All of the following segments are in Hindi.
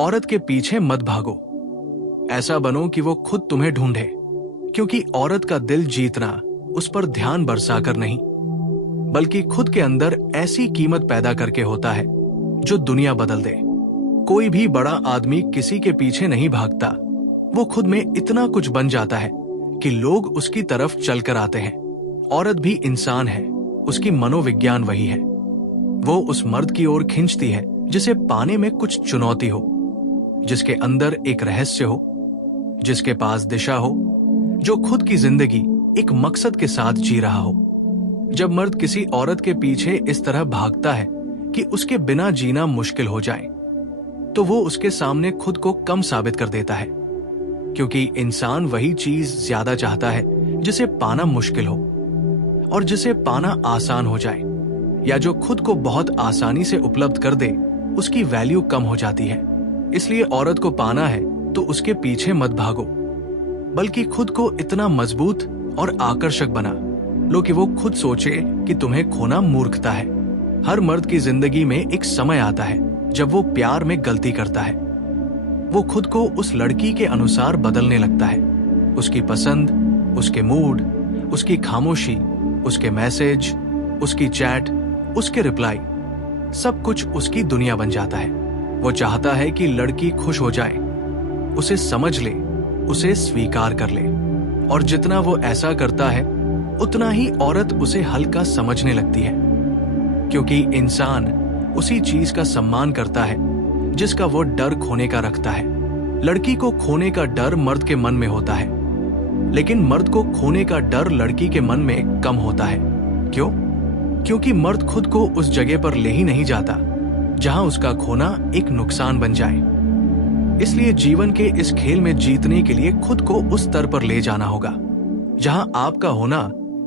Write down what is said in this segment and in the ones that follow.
औरत के पीछे मत भागो। ऐसा बनो कि वो खुद तुम्हें ढूंढे, क्योंकि औरत का दिल जीतना उस पर ध्यान बरसाकर नहीं, बल्कि खुद के अंदर ऐसी कीमत पैदा करके होता है जो दुनिया बदल दे। कोई भी बड़ा आदमी किसी के पीछे नहीं भागता, वो खुद में इतना कुछ बन जाता है कि लोग उसकी तरफ चलकर आते हैं। औरत भी इंसान है, उसकी मनोविज्ञान वही है। वो उस मर्द की ओर खींचती है जिसे पाने में कुछ चुनौती हो, जिसके अंदर एक रहस्य हो, जिसके पास दिशा हो, जो खुद की जिंदगी एक मकसद के साथ जी रहा हो। जब मर्द किसी औरत के पीछे इस तरह भागता है कि उसके बिना जीना मुश्किल हो जाए, तो वो उसके सामने खुद को कम साबित कर देता है, क्योंकि इंसान वही चीज ज्यादा चाहता है जिसे पाना मुश्किल हो और जिसे पाना आसान हो जाए, या जो खुद को बहुत आसानी से उपलब्ध कर दे, उसकी वैल्यू कम हो जाती है। इसलिए औरत को पाना है तो उसके पीछे मत भागो, बल्कि खुद को इतना मजबूत और आकर्षक बना लो कि वो खुद सोचे कि तुम्हें खोना मूर्खता है। हर मर्द की जिंदगी में एक समय आता है जब वो प्यार में गलती करता है। वो खुद को उस लड़की के अनुसार बदलने लगता है। उसकी पसंद, उसके मूड, उसकी खामोशी, उसके मैसेज, उसकी चैट, उसके रिप्लाई, सब कुछ उसकी दुनिया बन जाता है। वो चाहता है कि लड़की खुश हो जाए, उसे समझ ले, उसे स्वीकार कर ले, और जितना वो ऐसा करता है उतना ही औरत उसे हल्का समझने लगती है, क्योंकि इंसान उसी चीज का सम्मान करता है जिसका वो डर खोने का रखता है। लड़की को खोने का डर मर्द के मन में होता है, लेकिन मर्द को खोने का डर लड़की के मन में कम होता है। क्यों? क्योंकि मर्द खुद को उस जगह पर ले ही नहीं जाता जहां उसका खोना एक नुकसान बन जाए। इसलिए जीवन के इस खेल में जीतने के लिए खुद को उस स्तर पर ले जाना होगा जहां आपका होना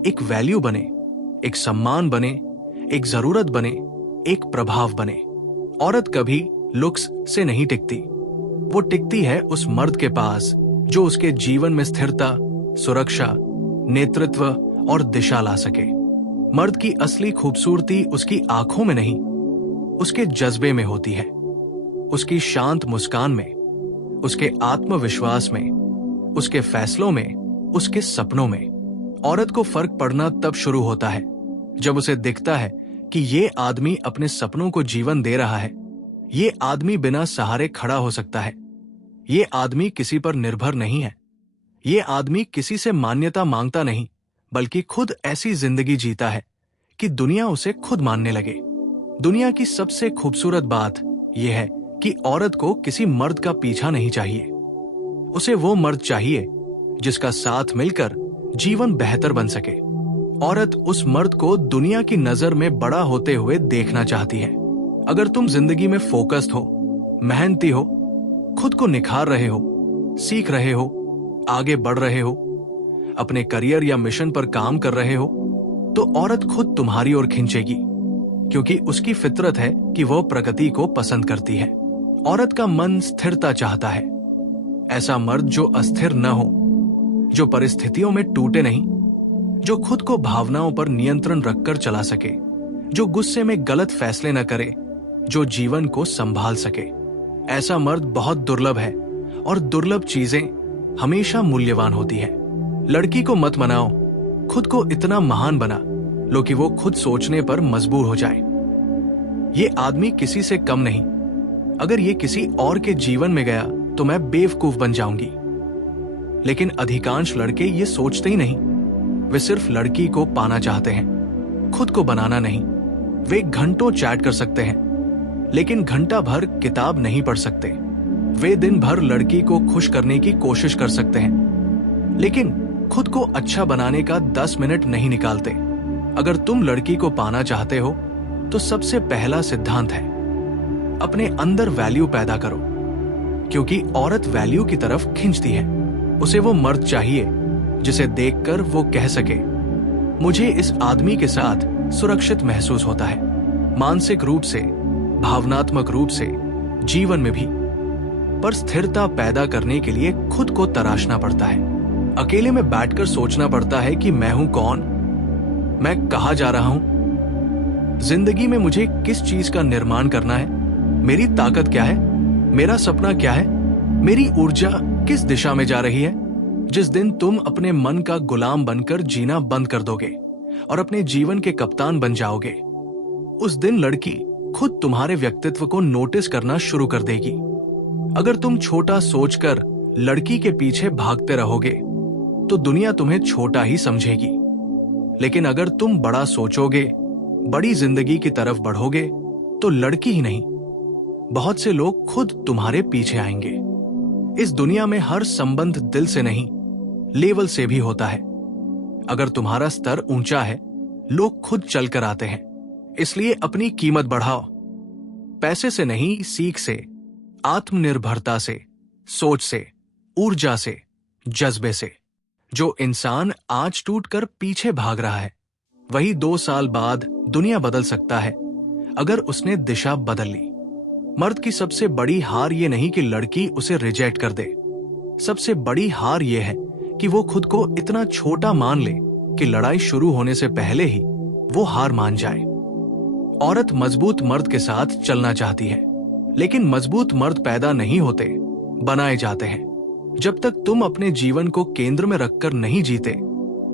एक वैल्यू बने, एक सम्मान बने, एक जरूरत बने, एक प्रभाव बने। औरत कभी लुक्स से नहीं टिकती, वो टिकती है उस मर्द के पास जो उसके जीवन में स्थिरता, सुरक्षा, नेतृत्व और दिशा ला सके। मर्द की असली खूबसूरती उसकी आंखों में नहीं, उसके जज्बे में होती है, उसकी शांत मुस्कान में, उसके आत्मविश्वास में, उसके फैसलों में, उसके सपनों में। औरत को फर्क पड़ना तब शुरू होता है जब उसे दिखता है कि ये आदमी अपने सपनों को जीवन दे रहा है, ये आदमी बिना सहारे खड़ा हो सकता है, ये आदमी किसी पर निर्भर नहीं है, ये आदमी किसी से मान्यता मांगता नहीं, बल्कि खुद ऐसी जिंदगी जीता है कि दुनिया उसे खुद मानने लगे। दुनिया की सबसे खूबसूरत बात यह है कि औरत को किसी मर्द का पीछा नहीं चाहिए। उसे वो मर्द चाहिए जिसका साथ मिलकर जीवन बेहतर बन सके। औरत उस मर्द को दुनिया की नजर में बड़ा होते हुए देखना चाहती है। अगर तुम जिंदगी में फोकस्ड हो, मेहनती हो, खुद को निखार रहे हो, सीख रहे हो, आगे बढ़ रहे हो, अपने करियर या मिशन पर काम कर रहे हो, तो औरत खुद तुम्हारी ओर खींचेगी, क्योंकि उसकी फितरत है कि वह प्रगति को पसंद करती है। औरत का मन स्थिरता चाहता है, ऐसा मर्द जो अस्थिर न हो, जो परिस्थितियों में टूटे नहीं, जो खुद को भावनाओं पर नियंत्रण रखकर चला सके, जो गुस्से में गलत फैसले न करे, जो जीवन को संभाल सके। ऐसा मर्द बहुत दुर्लभ है, और दुर्लभ चीजें हमेशा मूल्यवान होती है। लड़की को मत मनाओ, खुद को इतना महान बना लो कि वो खुद सोचने पर मजबूर हो जाए। ये आदमी किसी से कम नहीं, अगर ये किसी और के जीवन में गया तो मैं बेवकूफ बन जाऊंगी। लेकिन अधिकांश लड़के ये सोचते ही नहीं, वे सिर्फ लड़की को पाना चाहते हैं, खुद को बनाना नहीं। वे घंटों चैट कर सकते हैं, लेकिन घंटा भर किताब नहीं पढ़ सकते। वे दिन भर लड़की को खुश करने की कोशिश कर सकते हैं, लेकिन खुद को अच्छा बनाने का 10 मिनट नहीं निकालते। अगर तुम लड़की को पाना चाहते हो तो सबसे पहला सिद्धांत है, अपने अंदर वैल्यू पैदा करो, क्योंकि औरत वैल्यू की तरफ खींचती है। उसे वो मर्द चाहिए जिसे देखकर वो कह सके, मुझे इस आदमी के साथ सुरक्षित महसूस होता है, मानसिक रूप से, भावनात्मक रूप से, जीवन में भी। पर स्थिरता पैदा करने के लिए खुद को तराशना पड़ता है। अकेले में बैठकर सोचना पड़ता है कि मैं हूं कौन, मैं कहां जा रहा हूं, जिंदगी में मुझे किस चीज का निर्माण करना है, मेरी ताकत क्या है, मेरा सपना क्या है, मेरी ऊर्जा किस दिशा में जा रही है। जिस दिन तुम अपने मन का गुलाम बनकर जीना बंद कर दोगे और अपने जीवन के कप्तान बन जाओगे, उस दिन लड़की खुद तुम्हारे व्यक्तित्व को नोटिस करना शुरू कर देगी। अगर तुम छोटा सोचकर लड़की के पीछे भागते रहोगे तो दुनिया तुम्हें छोटा ही समझेगी। लेकिन अगर तुम बड़ा सोचोगे, बड़ी जिंदगी की तरफ बढ़ोगे, तो लड़की ही नहीं, बहुत से लोग खुद तुम्हारे पीछे आएंगे। इस दुनिया में हर संबंध दिल से नहीं, लेवल से भी होता है। अगर तुम्हारा स्तर ऊंचा है, लोग खुद चलकर आते हैं। इसलिए अपनी कीमत बढ़ाओ। पैसे से नहीं, सीख से, आत्मनिर्भरता से, सोच से, ऊर्जा से, जज्बे से। जो इंसान आज टूटकर पीछे भाग रहा है, वही 2 साल बाद दुनिया बदल सकता है अगर उसने दिशा बदल ली। मर्द की सबसे बड़ी हार ये नहीं कि लड़की उसे रिजेक्ट कर दे। सबसे बड़ी हार ये है कि वो खुद को इतना छोटा मान ले कि लड़ाई शुरू होने से पहले ही वो हार मान जाए। औरत मजबूत मर्द के साथ चलना चाहती है, लेकिन मजबूत मर्द पैदा नहीं होते, बनाए जाते हैं। जब तक तुम अपने जीवन को केंद्र में रखकर नहीं जीते,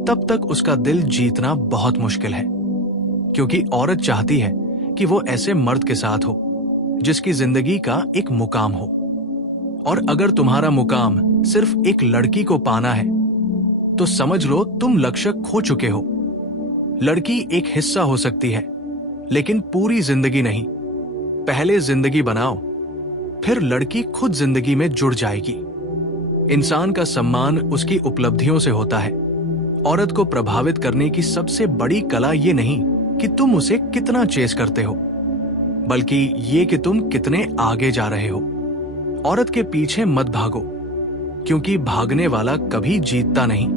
तब तक उसका दिल जीतना बहुत मुश्किल है। क्योंकि औरत चाहती है कि वो ऐसे मर्द के साथ हो जिसकी जिंदगी का एक मुकाम हो। और अगर तुम्हारा मुकाम सिर्फ एक लड़की को पाना है, तो समझ लो तुम लक्ष्य खो चुके हो। लड़की एक हिस्सा हो सकती है, लेकिन पूरी जिंदगी नहीं। पहले जिंदगी बनाओ, फिर लड़की खुद जिंदगी में जुड़ जाएगी। इंसान का सम्मान उसकी उपलब्धियों से होता है। औरत को प्रभावित करने की सबसे बड़ी कला ये नहीं कि तुम उसे कितना चेस करते हो, बल्कि ये कि तुम कितने आगे जा रहे हो। औरत के पीछे मत भागो, क्योंकि भागने वाला कभी जीतता नहीं,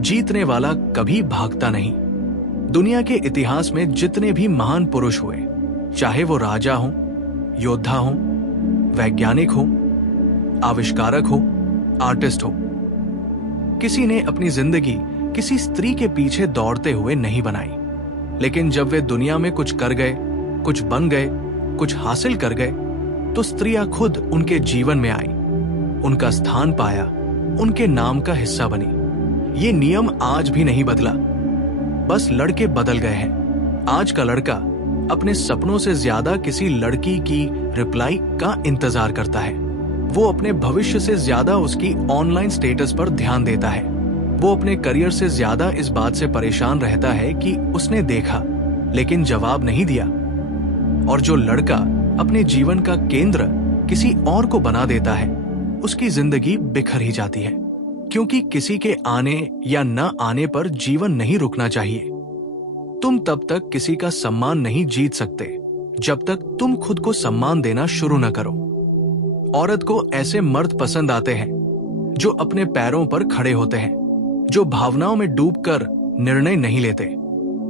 जीतने वाला कभी भागता नहीं। दुनिया के इतिहास में जितने भी महान पुरुष हुए, चाहे वो राजा हो, योद्धा हो, वैज्ञानिक हो, आविष्कारक हो, आर्टिस्ट हो, किसी ने अपनी जिंदगी किसी स्त्री के पीछे दौड़ते हुए नहीं बनाई। लेकिन जब वे दुनिया में कुछ कर गए, कुछ बन गए, कुछ हासिल कर गए, तो स्त्रियां खुद उनके जीवन में आई, उनका स्थान पाया, उनके नाम का हिस्सा बनी। ये नियम आज भी नहीं बदला, बस लड़के बदल गए हैं। आज का लड़का अपने सपनों से ज्यादा किसी लड़की की रिप्लाई का इंतजार करता है। वो अपने भविष्य से ज्यादा उसकी ऑनलाइन स्टेटस पर ध्यान देता है। वो अपने करियर से ज्यादा इस बात से परेशान रहता है कि उसने देखा लेकिन जवाब नहीं दिया। और जो लड़का अपने जीवन का केंद्र किसी और को बना देता है, उसकी जिंदगी बिखर ही जाती है। क्योंकि किसी के आने या न आने पर जीवन नहीं रुकना चाहिए। तुम तब तक किसी का सम्मान नहीं जीत सकते जब तक तुम खुद को सम्मान देना शुरू न करो। औरत को ऐसे मर्द पसंद आते हैं जो अपने पैरों पर खड़े होते हैं, जो भावनाओं में डूबकर निर्णय नहीं लेते,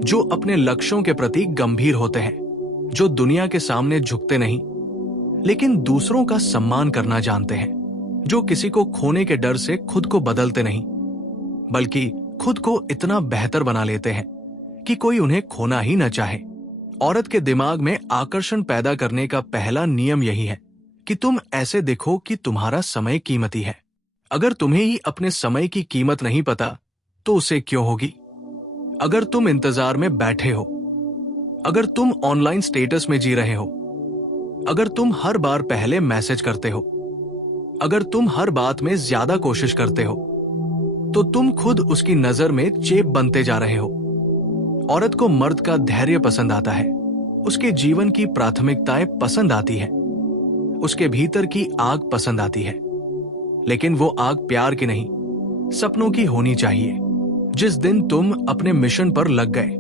जो अपने लक्ष्यों के प्रति गंभीर होते हैं, जो दुनिया के सामने झुकते नहीं लेकिन दूसरों का सम्मान करना जानते हैं, जो किसी को खोने के डर से खुद को बदलते नहीं, बल्कि खुद को इतना बेहतर बना लेते हैं कि कोई उन्हें खोना ही न चाहे। औरत के दिमाग में आकर्षण पैदा करने का पहला नियम यही है कि तुम ऐसे दिखो कि तुम्हारा समय कीमती है। अगर तुम्हें ही अपने समय की कीमत नहीं पता, तो उसे क्यों होगी? अगर तुम इंतजार में बैठे हो, अगर तुम ऑनलाइन स्टेटस में जी रहे हो, अगर तुम हर बार पहले मैसेज करते हो, अगर तुम हर बात में ज्यादा कोशिश करते हो, तो तुम खुद उसकी नजर में चेप बनते जा रहे हो। औरत को मर्द का धैर्य पसंद आता है, उसके जीवन की प्राथमिकताएं पसंद आती है, उसके भीतर की आग पसंद आती है। लेकिन वो आग प्यार की नहीं, सपनों की होनी चाहिए। जिस दिन तुम अपने मिशन पर लग गए,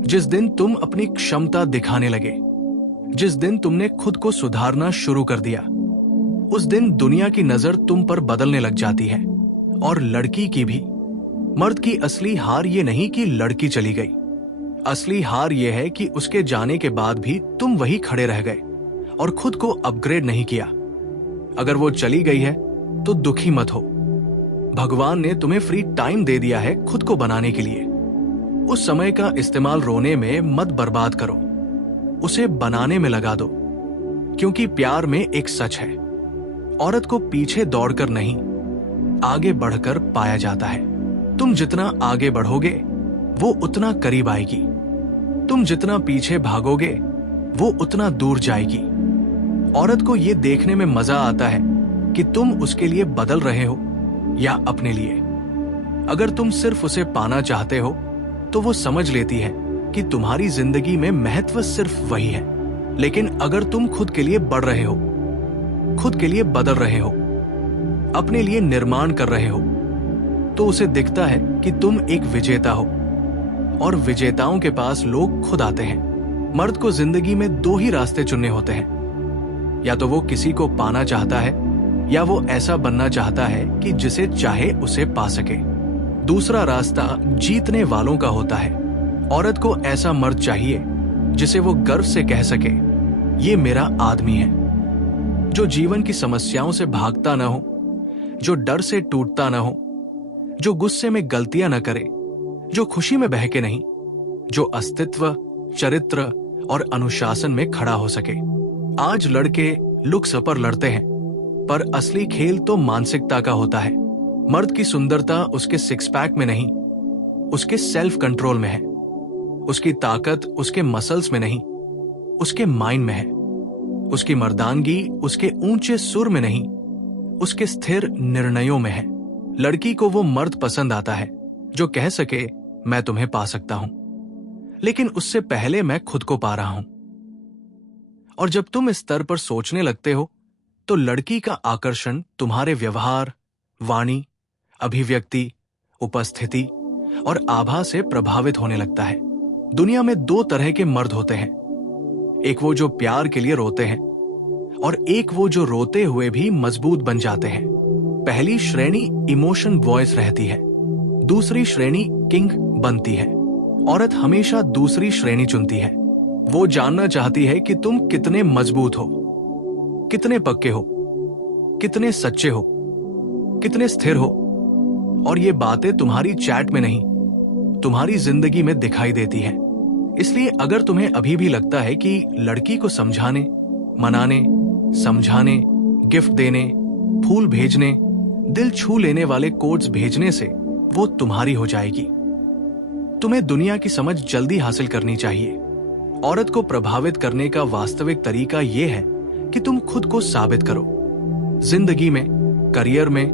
जिस दिन तुम अपनी क्षमता दिखाने लगे, जिस दिन तुमने खुद को सुधारना शुरू कर दिया, उस दिन दुनिया की नजर तुम पर बदलने लग जाती है, और लड़की की भी। मर्द की असली हार ये नहीं कि लड़की चली गई, असली हार यह है कि उसके जाने के बाद भी तुम वही खड़े रह गए और खुद को अपग्रेड नहीं किया। अगर वो चली गई है तो दुखी मत हो, भगवान ने तुम्हें फ्री टाइम दे दिया है खुद को बनाने के लिए। उस समय का इस्तेमाल रोने में मत बर्बाद करो, उसे बनाने में लगा दो। क्योंकि प्यार में एक सच है, औरत को पीछे दौड़कर नहीं, आगे बढ़कर पाया जाता है। तुम जितना आगे बढ़ोगे वो उतना करीब आएगी। तुम जितना पीछे भागोगे वो उतना दूर जाएगी। औरत को यह देखने में मजा आता है कि तुम उसके लिए बदल रहे हो या अपने लिए। अगर तुम सिर्फ उसे पाना चाहते हो तो वो समझ लेती है कि तुम्हारी जिंदगी में महत्व सिर्फ वही है। लेकिन अगर तुम खुद के लिए बढ़ रहे हो, खुद के लिए बदल रहे हो, अपने लिए निर्माण कर रहे हो, तो उसे दिखता है कि तुम एक विजेता हो। और विजेताओं के पास लोग खुद आते हैं। मर्द को जिंदगी में दो ही रास्ते चुनने होते हैं। या तो वो किसी को पाना चाहता है या वो ऐसा बनना चाहता है कि जिसे चाहे उसे पा सके। दूसरा रास्ता जीतने वालों का होता है। औरत को ऐसा मर्द चाहिए जिसे वो गर्व से कह सके, ये मेरा आदमी है। जो जीवन की समस्याओं से भागता ना हो, जो डर से टूटता ना हो, जो गुस्से में गलतियां न करे, जो खुशी में बहके नहीं, जो अस्तित्व, चरित्र और अनुशासन में खड़ा हो सके। आज लड़के लुक्स पर लड़ते हैं, पर असली खेल तो मानसिकता का होता है। मर्द की सुंदरता उसके सिक्स पैक में नहीं, उसके सेल्फ कंट्रोल में है। उसकी ताकत उसके मसल्स में नहीं, उसके माइंड में है। उसकी मर्दानगी उसके ऊंचे सुर में नहीं, उसके स्थिर निर्णयों में है। लड़की को वो मर्द पसंद आता है जो कह सके, मैं तुम्हें पा सकता हूं, लेकिन उससे पहले मैं खुद को पा रहा हूं। और जब तुम इस स्तर पर सोचने लगते हो तो लड़की का आकर्षण तुम्हारे व्यवहार, वाणी, अभिव्यक्ति, उपस्थिति और आभा से प्रभावित होने लगता है। दुनिया में दो तरह के मर्द होते हैं, एक वो जो प्यार के लिए रोते हैं और एक वो जो रोते हुए भी मजबूत बन जाते हैं। पहली श्रेणी इमोशन वॉइस रहती है, दूसरी श्रेणी किंग बनती है। औरत हमेशा दूसरी श्रेणी चुनती है। वो जानना चाहती है कि तुम कितने मजबूत हो, कितने पक्के हो, कितने सच्चे हो, कितने स्थिर हो। और ये बातें तुम्हारी चैट में नहीं, तुम्हारी जिंदगी में दिखाई देती है। इसलिए अगर तुम्हें अभी भी लगता है कि लड़की को समझाने, मनाने, समझाने, गिफ्ट देने, फूल भेजने, दिल छू लेने वाले कोड्स भेजने से वो तुम्हारी हो जाएगी, तुम्हें दुनिया की समझ जल्दी हासिल करनी चाहिए। औरत को प्रभावित करने का वास्तविक तरीका यह है कि तुम खुद को साबित करो। जिंदगी में, करियर में,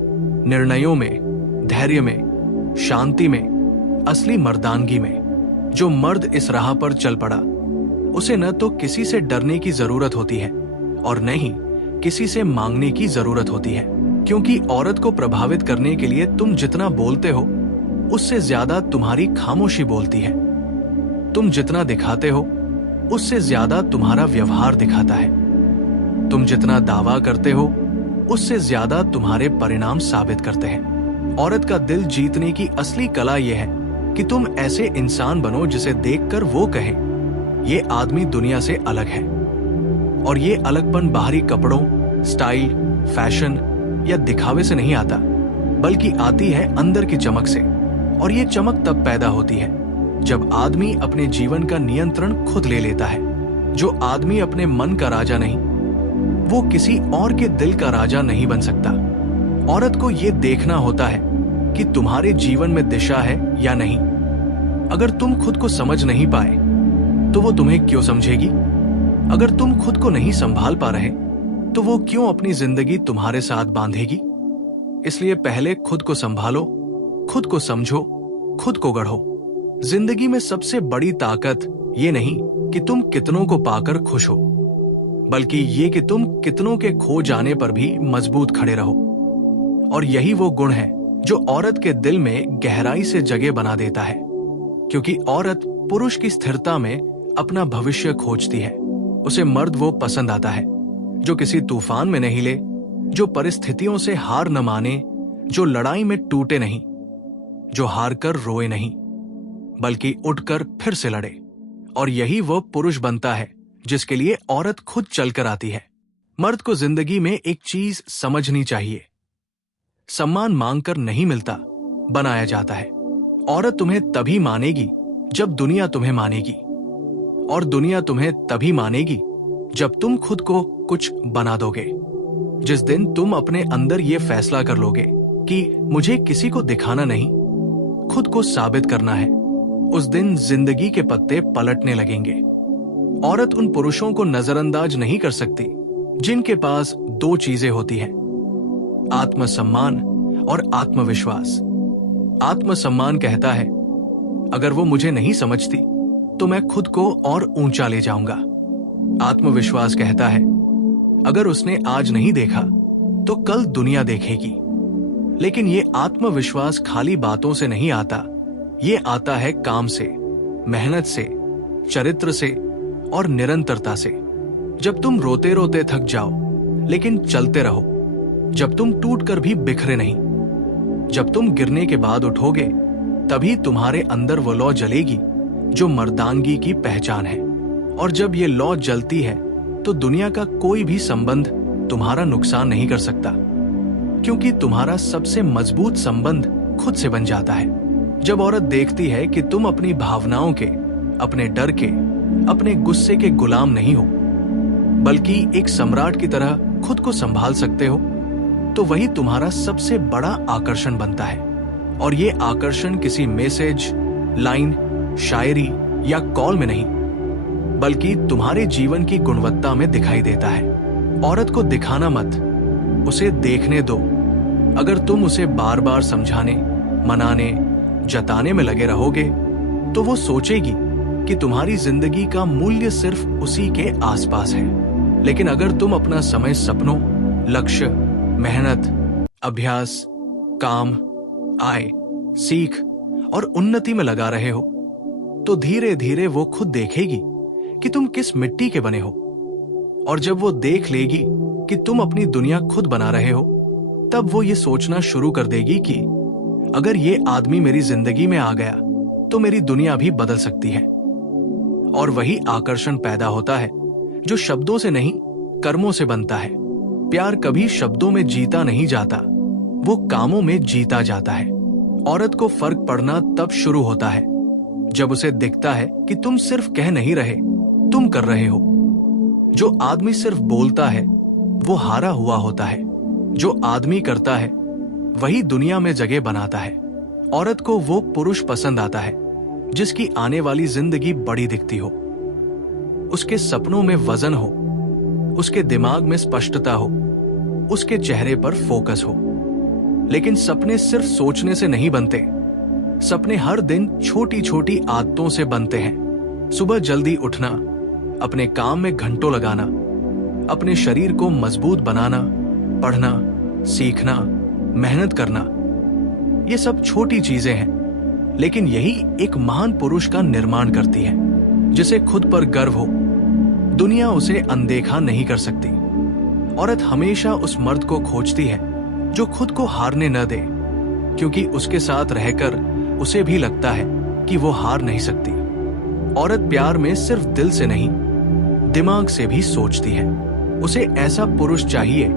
निर्णयों में, धैर्य में, शांति में, असली मर्दानगी में। जो मर्द इस राह पर चल पड़ा, उसे न तो किसी से डरने की जरूरत होती है और न ही किसी से मांगने की जरूरत होती है। क्योंकि औरत को प्रभावित करने के लिए तुम जितना बोलते हो, उससे ज्यादा तुम्हारी खामोशी बोलती है। तुम जितना दिखाते हो, उससे ज्यादा तुम्हारा व्यवहार दिखाता है। तुम जितना दावा करते हो, उससे ज्यादा तुम्हारे परिणाम साबित करते हैं। औरत का दिल जीतने की असली कला यह है कि तुम ऐसे इंसान बनो जिसे देखकर वो कहे, ये आदमी दुनिया से अलग है। और ये अलगपन बाहरी कपड़ों, स्टाइल, फैशन या दिखावे से नहीं आता, बल्कि आती है अंदर की चमक से। और ये चमक तब पैदा होती है जब आदमी अपने जीवन का नियंत्रण खुद ले लेता है। जो आदमी अपने मन का राजा नहीं, वो किसी और के दिल का राजा नहीं बन सकता। औरत को ये देखना होता है कि तुम्हारे जीवन में दिशा है या नहीं। अगर तुम खुद को समझ नहीं पाए तो वो तुम्हें क्यों समझेगी? अगर तुम खुद को नहीं संभाल पा रहे तो वो क्यों अपनी जिंदगी तुम्हारे साथ बांधेगी? इसलिए पहले खुद को संभालो, खुद को समझो, खुद को गढ़ो। जिंदगी में सबसे बड़ी ताकत ये नहीं कि तुम कितनों को पाकर खुश हो, बल्कि ये कि तुम कितनों के खो जाने पर भी मजबूत खड़े रहो। और यही वो गुण है जो औरत के दिल में गहराई से जगह बना देता है। क्योंकि औरत पुरुष की स्थिरता में अपना भविष्य खोजती है। उसे मर्द वो पसंद आता है जो किसी तूफान में नहीं ले, जो परिस्थितियों से हार न माने, जो लड़ाई में टूटे नहीं, जो हार कर रोए नहीं, बल्कि उठकर फिर से लड़े। और यही वो पुरुष बनता है जिसके लिए औरत खुद चलकर आती है। मर्द को जिंदगी में एक चीज समझनी चाहिए, सम्मान मांगकर नहीं मिलता, बनाया जाता है। औरत तुम्हें तभी मानेगी जब दुनिया तुम्हें मानेगी, और दुनिया तुम्हें तभी मानेगी जब तुम खुद को कुछ बना दोगे। जिस दिन तुम अपने अंदर ये फैसला कर लोगे कि मुझे किसी को दिखाना नहीं, खुद को साबित करना है, उस दिन जिंदगी के पत्ते पलटने लगेंगे। औरत उन पुरुषों को नजरअंदाज नहीं कर सकती जिनके पास दो चीजें होती हैं, आत्मसम्मान और आत्मविश्वास। आत्मसम्मान कहता है, अगर वो मुझे नहीं समझती तो मैं खुद को और ऊंचा ले जाऊंगा। आत्मविश्वास कहता है, अगर उसने आज नहीं देखा तो कल दुनिया देखेगी। लेकिन ये आत्मविश्वास खाली बातों से नहीं आता, ये आता है काम से, मेहनत से, चरित्र से और निरंतरता से। जब तुम रोते रोते थक जाओ लेकिन चलते रहो, जब तुम टूटकर भी बिखरे नहीं, जब तुम गिरने के बाद उठोगे, तभी तुम्हारे अंदर वो लौ जलेगी जो मर्दानगी की पहचान है। और जब ये लौ जलती है तो दुनिया का कोई भी संबंध तुम्हारा नुकसान नहीं कर सकता, क्योंकि तुम्हारा सबसे मजबूत संबंध खुद से बन जाता है। जब औरत देखती है कि तुम अपनी भावनाओं के, अपने डर के, अपने गुस्से के गुलाम नहीं हो, बल्कि एक सम्राट की तरह खुद को संभाल सकते हो, तो वही तुम्हारा सबसे बड़ा आकर्षण बनता है। और ये आकर्षण किसी मैसेज, लाइन, शायरी या कॉल में नहीं, बल्कि तुम्हारे जीवन की गुणवत्ता में दिखाई देता है। औरत को दिखाना मत, उसे देखने दो। अगर तुम उसे बार बार समझाने, मनाने, जताने में लगे रहोगे तो वो सोचेगी कि तुम्हारी जिंदगी का मूल्य सिर्फ उसी के आसपास है। लेकिन अगर तुम अपना समय सपनों, लक्ष्य, मेहनत, अभ्यास, काम, आय, सीख और उन्नति में लगा रहे हो, तो धीरे धीरे वो खुद देखेगी कि तुम किस मिट्टी के बने हो। और जब वो देख लेगी कि तुम अपनी दुनिया खुद बना रहे हो, तब वो ये सोचना शुरू कर देगी कि अगर ये आदमी मेरी जिंदगी में आ गया तो मेरी दुनिया भी बदल सकती है। और वही आकर्षण पैदा होता है जो शब्दों से नहीं, कर्मों से बनता है। प्यार कभी शब्दों में जीता नहीं जाता, वो कामों में जीता जाता है। औरत को फर्क पड़ना तब शुरू होता है जब उसे दिखता है कि तुम सिर्फ कह नहीं रहे, तुम कर रहे हो। जो आदमी सिर्फ बोलता है वो हारा हुआ होता है, जो आदमी करता है वही दुनिया में जगह बनाता है। औरत को वो पुरुष पसंद आता है जिसकी आने वाली जिंदगी बड़ी दिखती हो, उसके सपनों में वजन हो, उसके दिमाग में स्पष्टता हो, उसके चेहरे पर फोकस हो। लेकिन सपने सिर्फ सोचने से नहीं बनते, सपने हर दिन छोटी छोटी आदतों से बनते हैं। सुबह जल्दी उठना, अपने काम में घंटों लगाना, अपने शरीर को मजबूत बनाना, पढ़ना, सीखना, मेहनत करना, ये सब छोटी चीजें हैं, लेकिन यही एक महान पुरुष का निर्माण करती है, जिसे खुद पर गर्व हो। दुनिया उसे अनदेखा नहीं कर सकती। औरत हमेशा उस मर्द को खोजती है जो खुद को हारने न दे, क्योंकि उसके साथ रहकर उसे भी लगता है कि वो हार नहीं सकती। औरत प्यार में सिर्फ दिल से नहीं, दिमाग से भी सोचती है। उसे ऐसा पुरुष चाहिए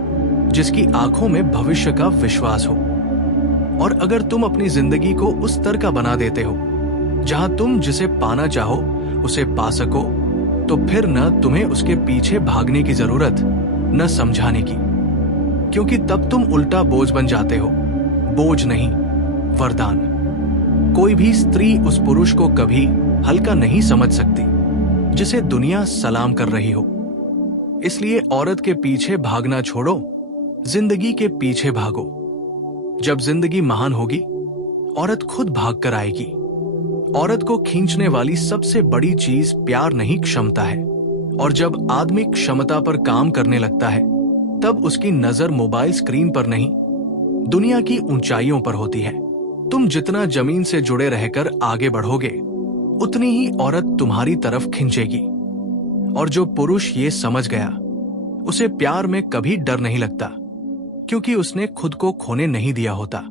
जिसकी आंखों में भविष्य का विश्वास हो। और अगर तुम अपनी जिंदगी को उस स्तर का बना देते हो जहां तुम जिसे पाना चाहो उसे पा सको, तो फिर न तुम्हें उसके पीछे भागने की जरूरत, न समझाने की, क्योंकि तब तुम उल्टा बोझ बन जाते हो। बोझ नहीं, वरदान। कोई भी स्त्री उस पुरुष को कभी हल्का नहीं समझ सकती जिसे दुनिया सलाम कर रही हो। इसलिए औरत के पीछे भागना छोड़ो, जिंदगी के पीछे भागो। जब जिंदगी महान होगी, औरत खुद भाग कर आएगी। औरत को खींचने वाली सबसे बड़ी चीज प्यार नहीं, क्षमता है। और जब आदमी क्षमता पर काम करने लगता है, तब उसकी नजर मोबाइल स्क्रीन पर नहीं, दुनिया की ऊंचाइयों पर होती है। तुम जितना जमीन से जुड़े रहकर आगे बढ़ोगे, उतनी ही औरत तुम्हारी तरफ खिंचेगी। और जो पुरुष ये समझ गया, उसे प्यार में कभी डर नहीं लगता, क्योंकि उसने खुद को खोने नहीं दिया होता।